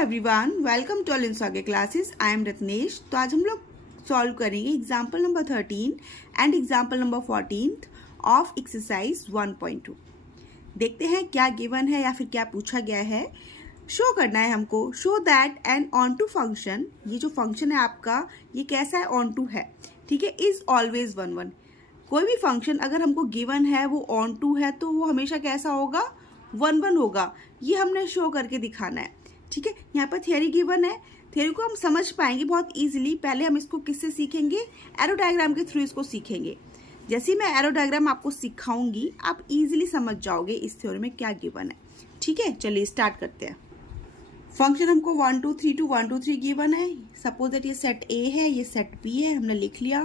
Everyone, welcome to ऑलिंसागे classes. I am Ratnesh. तो आज हम लोग सॉल्व करेंगे example number 13 and example number 14 of exercise 1.2। देखते हैं क्या गिवन है या फिर क्या पूछा गया है। शो करना है हमको, show that an onto function, ये जो फंक्शन है आपका ये कैसा है, ऑन टू है, ठीक है, इज ऑलवेज 1 1। कोई भी फंक्शन अगर हमको गिवन है वो ऑन टू है तो वो हमेशा कैसा होगा, 1 1 होगा। ये हमने शो करके दिखाना है, ठीक है। यहाँ पर थियरी गिवन है, थियरी को हम समझ पाएंगे बहुत इजीली। पहले हम इसको किससे सीखेंगे, एरो डायग्राम के थ्रू इसको सीखेंगे। जैसे ही मैं एरो डायग्राम आपको सिखाऊंगी आप इजीली समझ जाओगे इस थ्योरी में क्या गिवन है, ठीक है। चलिए स्टार्ट करते हैं। फंक्शन हमको 1 2 3 2 1 2 3 गिवन है। सपोज दैट ये सेट ए है, ये सेट बी है, हमने लिख लिया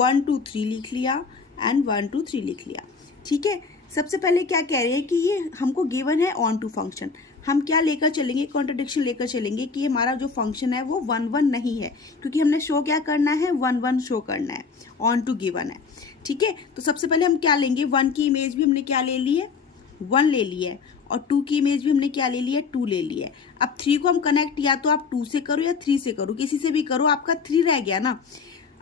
1 2 3 लिख लिया एंड 1 2 3 लिख लिया, ठीक है। सबसे पहले क्या कह रहे हैं कि ये हमको गिवन है ऑन टू फंक्शन। हम क्या लेकर चलेंगे, कॉन्ट्रडिक्शन लेकर चलेंगे कि हमारा जो फंक्शन है वो 1 1 नहीं है, क्योंकि हमने शो क्या करना है, 1 1 शो करना है, ऑन टू गिवन है, ठीक है। तो सबसे पहले हम क्या लेंगे, 1 की इमेज भी हमने क्या ले ली है, 1 ले ली है, और 2 की इमेज भी हमने क्या ले ली है, 2 ले ली है। अब 3 को हम कनेक्ट या तो आप 2 से करो या 3 से करो, किसी से भी करो, आपका 3 रह गया ना।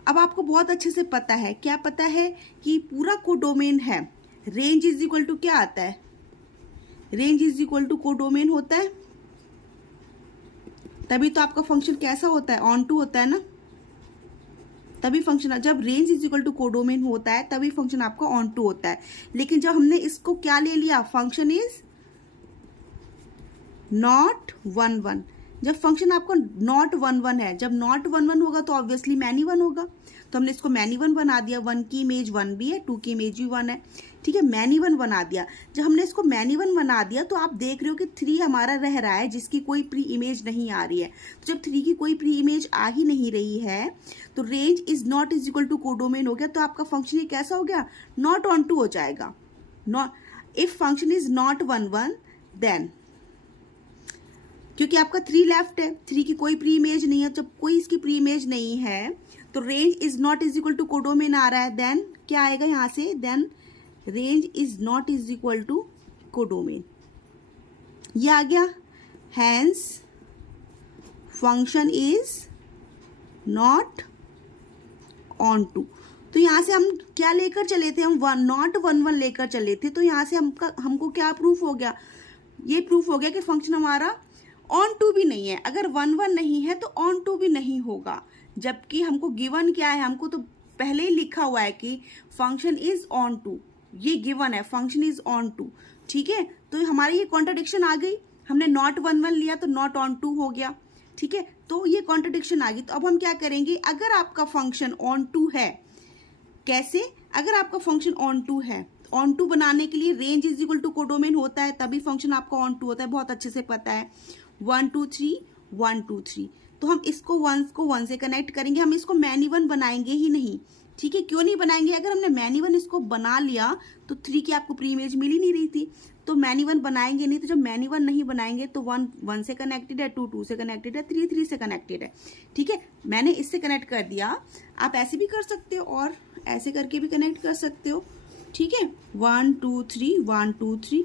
अब आपको बहुत अच्छे से पता है, क्या पता है कि पूरा कोडोमेन है। रेंज इज इक्वल टू क्या आता है, range is equal to codomain होता है, तभी तो आपका फंक्शन कैसा होता है, ऑन टू होता है ना। तभी फंक्शन, जब range is equal to codomain होता है तभी फंक्शन आपका ऑन टू होता है। लेकिन जब हमने इसको क्या ले लिया, फंक्शन इज नॉट 1 1, जब फंक्शन आपका नॉट 1 1 है, जब नॉट 1 1 होगा तो ऑब्वियसली मैनी 1 होगा। तो हमने इसको मैनी 1 बना दिया, 1 की इमेज 1 भी है, 2 की इमेज भी 1 है, ठीक है, मैनी 1 बना दिया। जब हमने इसको मैनी 1 बना दिया तो आप देख रहे हो कि 3 हमारा रह रहा है जिसकी कोई प्री इमेज नहीं आ रही है। तो जब 3 की कोई प्री इमेज आ ही नहीं रही है तो range is not is equal to codomain हो गया, तो आपका फंक्शन ये कैसा हो गया, नॉट ऑन टू हो जाएगा। Not if function is not 1 1 then, क्योंकि आपका 3 लेफ्ट है, 3 की कोई प्री इमेज नहीं है, जब कोई इसकी प्री इमेज नहीं है तो range is not is equal to codomain आ रहा है, देन क्या आएगा यहां से, then range is not is equal to codomain, ये आ गया। Hence function is not onto. तो यहां से हम क्या लेकर चले थे, हम नॉट 1 1 लेकर चले थे, तो यहां से हमको क्या प्रूफ हो गया, ये प्रूफ हो गया कि फंक्शन हमारा ऑन टू भी नहीं है। अगर 1 1 नहीं है तो ऑन टू भी नहीं होगा, जबकि हमको गिवन क्या है, हमको तो पहले ही लिखा हुआ है कि फंक्शन इज ऑन टू, ये गिवन है फंक्शन इज ऑन टू, ठीक है। तो हमारी ये कॉन्ट्रडिक्शन आ गई, हमने नॉट 1 1 लिया तो नॉट ऑन टू हो गया, ठीक है, तो ये कॉन्ट्रडिक्शन आ गई। तो अब हम क्या करेंगे, अगर आपका फंक्शन ऑन टू है, कैसे, अगर आपका फंक्शन ऑन टू है, ऑन टू बनाने के लिए range is equal to codomain होता है तभी फंक्शन आपका ऑन टू होता है, बहुत अच्छे से पता है। 1 2 3 1 2 3, तो हम इसको 1 से कनेक्ट करेंगे, हम इसको मैनी 1 बनाएंगे ही नहीं, ठीक है। क्यों नहीं बनाएंगे, अगर हमने मैनी 1 इसको बना लिया तो 3 की आपको प्री इमेज मिल ही नहीं रही थी, तो मैनी 1 बनाएंगे नहीं। तो जब मैनी 1 नहीं बनाएंगे तो 1 1 से कनेक्टेड है, 2 2 से कनेक्टेड है, 3 3 से कनेक्टेड है, ठीक है। मैंने इससे कनेक्ट कर दिया, आप ऐसे भी कर सकते हो और ऐसे करके भी कनेक्ट कर सकते हो, ठीक है। 1 2 3 1 2 3,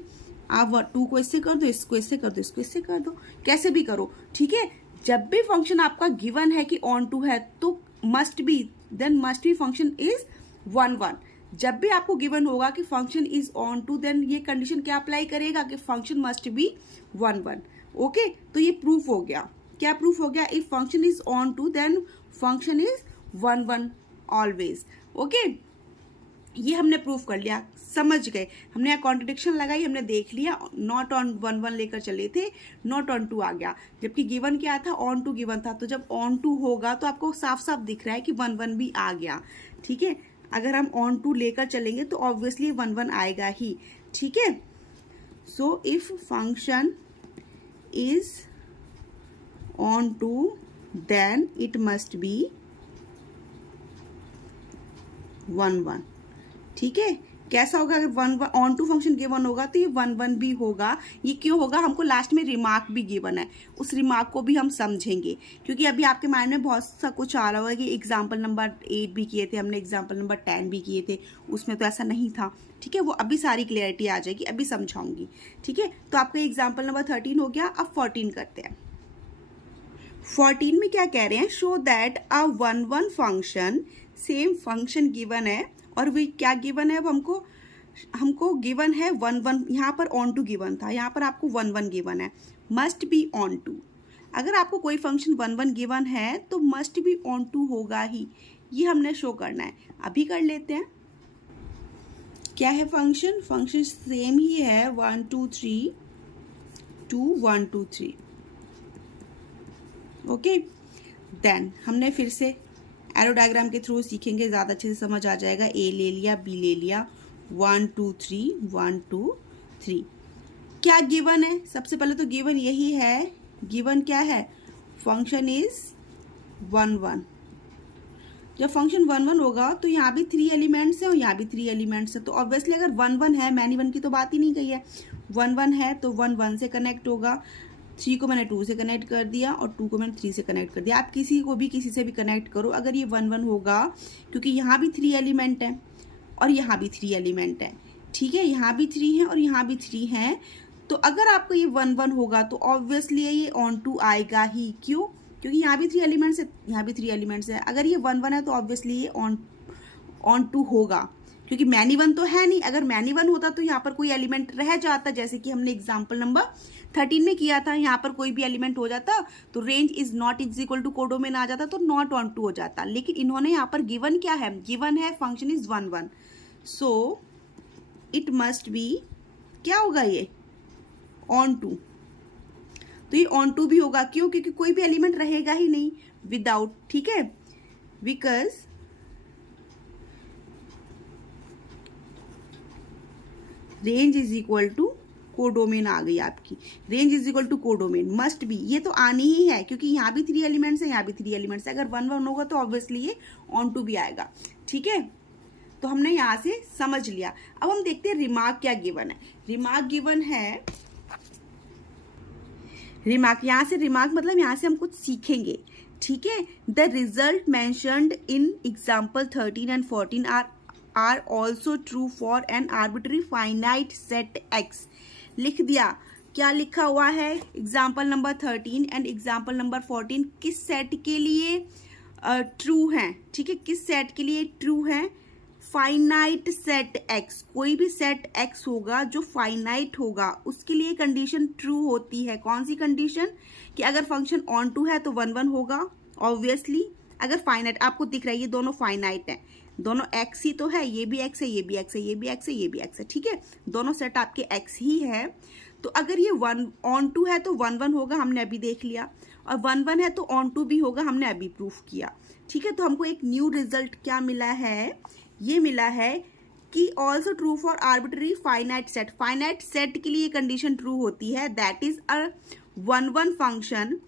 आप 2 को इससे कर दो, इसको इससे कर दो, इसको इससे कर दो, कैसे भी करो, ठीक है। जब भी फंक्शन आपका गिवन है कि ऑन टू है तो must be, then must be function is 1 1। जब भी आपको गिवन होगा कि function is onto, then ये कंडीशन क्या अप्लाई करेगा कि फंक्शन मस्ट बी 1 1, ओके। तो ये प्रूफ हो गया, क्या प्रूफ हो गया, if function is onto then function is 1 1 always, okay. ये हमने प्रूफ कर लिया, समझ गए, हमने यहाँ कॉन्ट्रडिक्शन लगाई, हमने देख लिया, नॉट ऑन 1 1 लेकर चले थे, नॉट ऑन टू आ गया, जबकि गिवन क्या था, ऑन टू गिवन था। तो जब ऑन टू होगा तो आपको साफ साफ दिख रहा है कि 1 1 भी आ गया, ठीक है। अगर हम ऑन टू लेकर चलेंगे तो ऑब्वियसली 1 1 आएगा ही, ठीक है। So if function is onto then it must be 1 1, ठीक है। कैसा होगा, अगर 1 1 ऑन टू फंक्शन गिवन होगा तो ये 1 1 भी होगा। ये क्यों होगा, हमको लास्ट में रिमार्क भी गिवन है, उस रिमार्क को भी हम समझेंगे, क्योंकि अभी आपके माइंड में बहुत सा कुछ आ रहा होगा कि एग्जाम्पल नंबर 8 भी किए थे हमने, एग्जाम्पल नंबर 10 भी किए थे, उसमें तो ऐसा नहीं था, ठीक है। वो अभी सारी क्लियरिटी आ जाएगी, अभी समझाऊंगी, ठीक है। तो आपका एग्जाम्पल नंबर 13 हो गया, अब 14 करते हैं। 14 में क्या कह रहे हैं, show that a 1 1 function, same function given है और वे क्या गिवन है, अब हमको गिवन है 1 1, यहाँ पर ऑन टू गिवन था, यहाँ पर आपको 1 1 गिवन है, मस्ट बी ऑन टू। अगर आपको कोई फंक्शन 1 1 गिवन है तो मस्ट बी ऑन टू होगा ही, ये हमने शो करना है। अभी कर लेते हैं। क्या है फंक्शन सेम ही है 1 2 3 2 1 2 3। ओके, देन हमने फिर से एरो डायग्राम के थ्रू सीखेंगे, ज़्यादा अच्छे से समझ आ जाएगा। ए ले लिया, बी ले लिया, 1 2 3 1 2 3। क्या गिवन है, सबसे पहले तो गिवन यही है, गिवन क्या है, फंक्शन इज 1 1। जब फंक्शन 1 1 होगा तो यहाँ भी 3 एलिमेंट्स हैं और यहाँ भी 3 एलिमेंट्स हैं, तो ऑब्वियसली अगर 1 1 है, मैनी 1 की तो बात ही नहीं कही है, 1 1 है तो 1 1 से कनेक्ट होगा, 3 को मैंने 2 से कनेक्ट कर दिया और 2 को मैंने 3 से कनेक्ट कर दिया। आप किसी को भी किसी से भी कनेक्ट करो, अगर ये 1 1 होगा, क्योंकि यहाँ भी 3 एलिमेंट हैं और यहाँ भी 3 एलिमेंट हैं, ठीक है, यहाँ भी 3 हैं और यहाँ भी 3 हैं, तो अगर आपको ये 1 1 होगा तो ऑब्वियसली ये ऑन टू आएगा ही। क्यों? क्योंकि यहाँ भी 3 एलिमेंट्स है, यहाँ भी 3 एलिमेंट्स है। अगर ये 1 1 है तो ऑब्वियसली ये ऑन टू होगा, क्योंकि मैनी 1 तो है नहीं। अगर मैनी 1 होता तो यहाँ पर कोई एलिमेंट रह जाता, जैसे कि हमने एग्जाम्पल नंबर 13 में किया था, यहाँ पर कोई भी एलिमेंट हो जाता तो range is not is equal to codomain आ जाता, तो नॉट ऑन टू हो जाता। लेकिन इन्होंने यहाँ पर गिवन क्या है, गिवन है function is 1 1, so it must B, क्या होगा ये, ऑन टू। तो ये ऑन टू भी होगा, क्यों? क्योंकि कोई भी एलिमेंट रहेगा ही नहीं विदाउट, ठीक है, because range is equal to codomain आ गई आपकी, range is equal to codomain, must be, ये तो आनी ही है क्योंकि यहाँ भी 3 एलिमेंट्स है, यहाँ भी 3 एलिमेंट्स है। अगर 1 1 होगा तो ऑब्वियसली ये ऑन टू भी आएगा, ठीक है। तो हमने यहाँ से समझ लिया। अब हम देखते हैं रिमार्क क्या गिवन है। रिमार्क गिवन है, रिमार्क, यहाँ से रिमार्क मतलब यहाँ से हम कुछ सीखेंगे, ठीक है। The result mentioned in example 13 and 14 are also true for an arbitrary finite set X. लिख दिया, क्या लिखा हुआ है, example number 13 and example number 14 किस सेट के लिए ट्रू हैं, ठीक है, किस सेट के लिए ट्रू हैं, फाइनाइट सेट एक्स। कोई भी सेट एक्स होगा जो फाइनाइट होगा उसके लिए कंडीशन ट्रू होती है। कौन सी कंडीशन, कि अगर फंक्शन ऑन टू है तो 1 1 होगा ऑब्वियसली। अगर फाइनाइट, आपको दिख रहा है ये दोनों फाइनाइट है, दोनों एक्स ही तो है, ये भी एक्स है, ये भी एक्स है, ये भी एक्स है, ये भी एक्स है, ठीक है, दोनों सेट आपके एक्स ही है। तो अगर ये 1 ऑन टू है तो 1 1 होगा, हमने अभी देख लिया, और 1 1 है तो ऑन टू भी होगा, हमने अभी प्रूफ किया, ठीक है। तो हमको एक न्यू रिजल्ट क्या मिला है, ये मिला है कि also true for arbitrary finite set. Finite set के लिए कंडीशन ट्रू होती है, that is a 1 1 function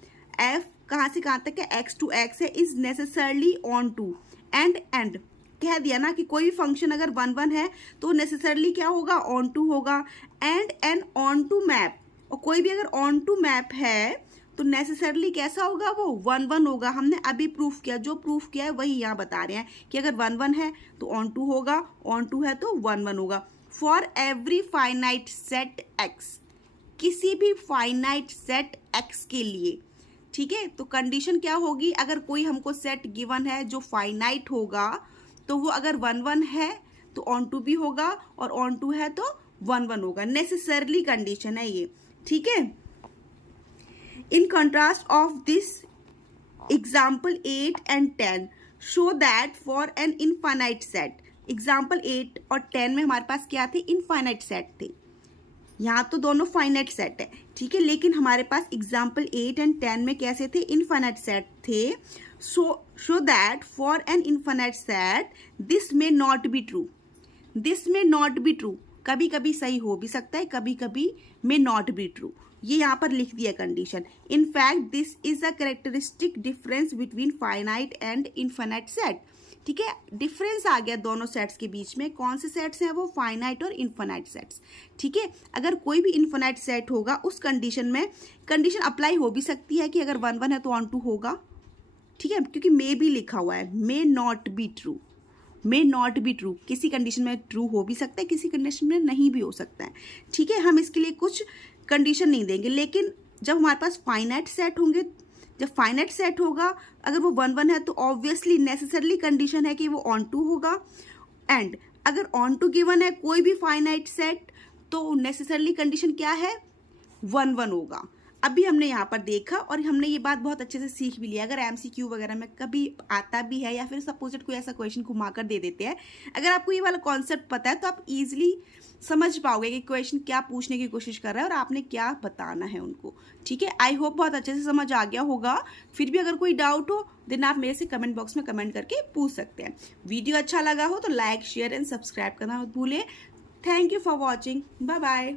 F, कहाँ से कहाँ तक है, एक्स टू एक्स है, is necessarily onto and कह दिया ना कि कोई भी फंक्शन अगर 1 1 है तो नेसेसरली क्या होगा, ऑन टू होगा, and an onto map, और कोई भी अगर ऑन टू मैप है तो नेसेसरली कैसा होगा, वो 1 1 होगा। हमने अभी प्रूफ किया, जो प्रूफ किया है वही यहाँ बता रहे हैं कि अगर 1 1 है तो ऑन टू होगा, ऑन टू है तो 1 1 होगा। For every finite set x, किसी भी फाइनाइट सेट एक्स के लिए, ठीक है। तो कंडीशन क्या होगी, अगर कोई हमको सेट गिवन है जो फाइनाइट होगा तो वो अगर 1 1 है तो ऑन टू भी होगा, और ऑन टू है तो 1 1 होगा, नेसेसरली कंडीशन है ये, ठीक है। In contrast of this, example 8 and 10 show that for an infinite set, example 8 और 10 में हमारे पास क्या थे, infinite set थे, यहाँ तो दोनों फाइनाइट सेट है, ठीक है, लेकिन हमारे पास एग्जाम्पल 8 एंड 10 में कैसे थे, इनफाइनाइट सेट थे। So that for an infinite set this में नॉट बी ट्रू, दिस में नॉट बी ट्रू, कभी कभी सही हो भी सकता है, कभी कभी में नॉट बी ट्रू, ये यहाँ पर लिख दिया condition. In fact this is a characteristic difference between finite and infinite set, ठीक है, डिफरेंस आ गया दोनों सेट्स के बीच में। कौन से सेट्स हैं वो, फाइनाइट और इनफाइनाइट सेट्स, ठीक है। अगर कोई भी इनफाइनाइट सेट होगा उस कंडीशन में कंडीशन अप्लाई हो भी सकती है कि अगर 1 1 है तो ऑन टू होगा, ठीक है, क्योंकि मे भी लिखा हुआ है, may not be true, may not be true, किसी कंडीशन में ट्रू हो भी सकता है, किसी कंडीशन में नहीं भी हो सकता है, ठीक है। हम इसके लिए कुछ कंडीशन नहीं देंगे, लेकिन जब हमारे पास फाइनाइट सेट होंगे जब फाइनाइट सेट होगा, अगर वो 1 1 है तो ऑब्वियसली नेसेसरली कंडीशन है कि वो ऑन टू होगा। एंड अगर ऑन टू गिवन है कोई भी फाइनाइट सेट तो नेसेसरली कंडीशन क्या है, 1 1 होगा। अभी हमने यहाँ पर देखा और हमने ये बात बहुत अच्छे से सीख भी लिया। अगर एमसीक्यू वगैरह में कभी आता भी है या फिर सपोज कोई ऐसा क्वेश्चन घुमाकर दे देते हैं, अगर आपको ये वाला कॉन्सेप्ट पता है तो आप इजीली समझ पाओगे कि क्वेश्चन क्या पूछने की कोशिश कर रहा है और आपने क्या बताना है उनको। ठीक है, आई होप बहुत अच्छे से समझ आ गया होगा। फिर भी अगर कोई डाउट हो देन आप मेरे से कमेंट बॉक्स में कमेंट करके पूछ सकते हैं। वीडियो अच्छा लगा हो तो लाइक शेयर एंड सब्सक्राइब करना मत भूलें। Thank you for watching, bye bye.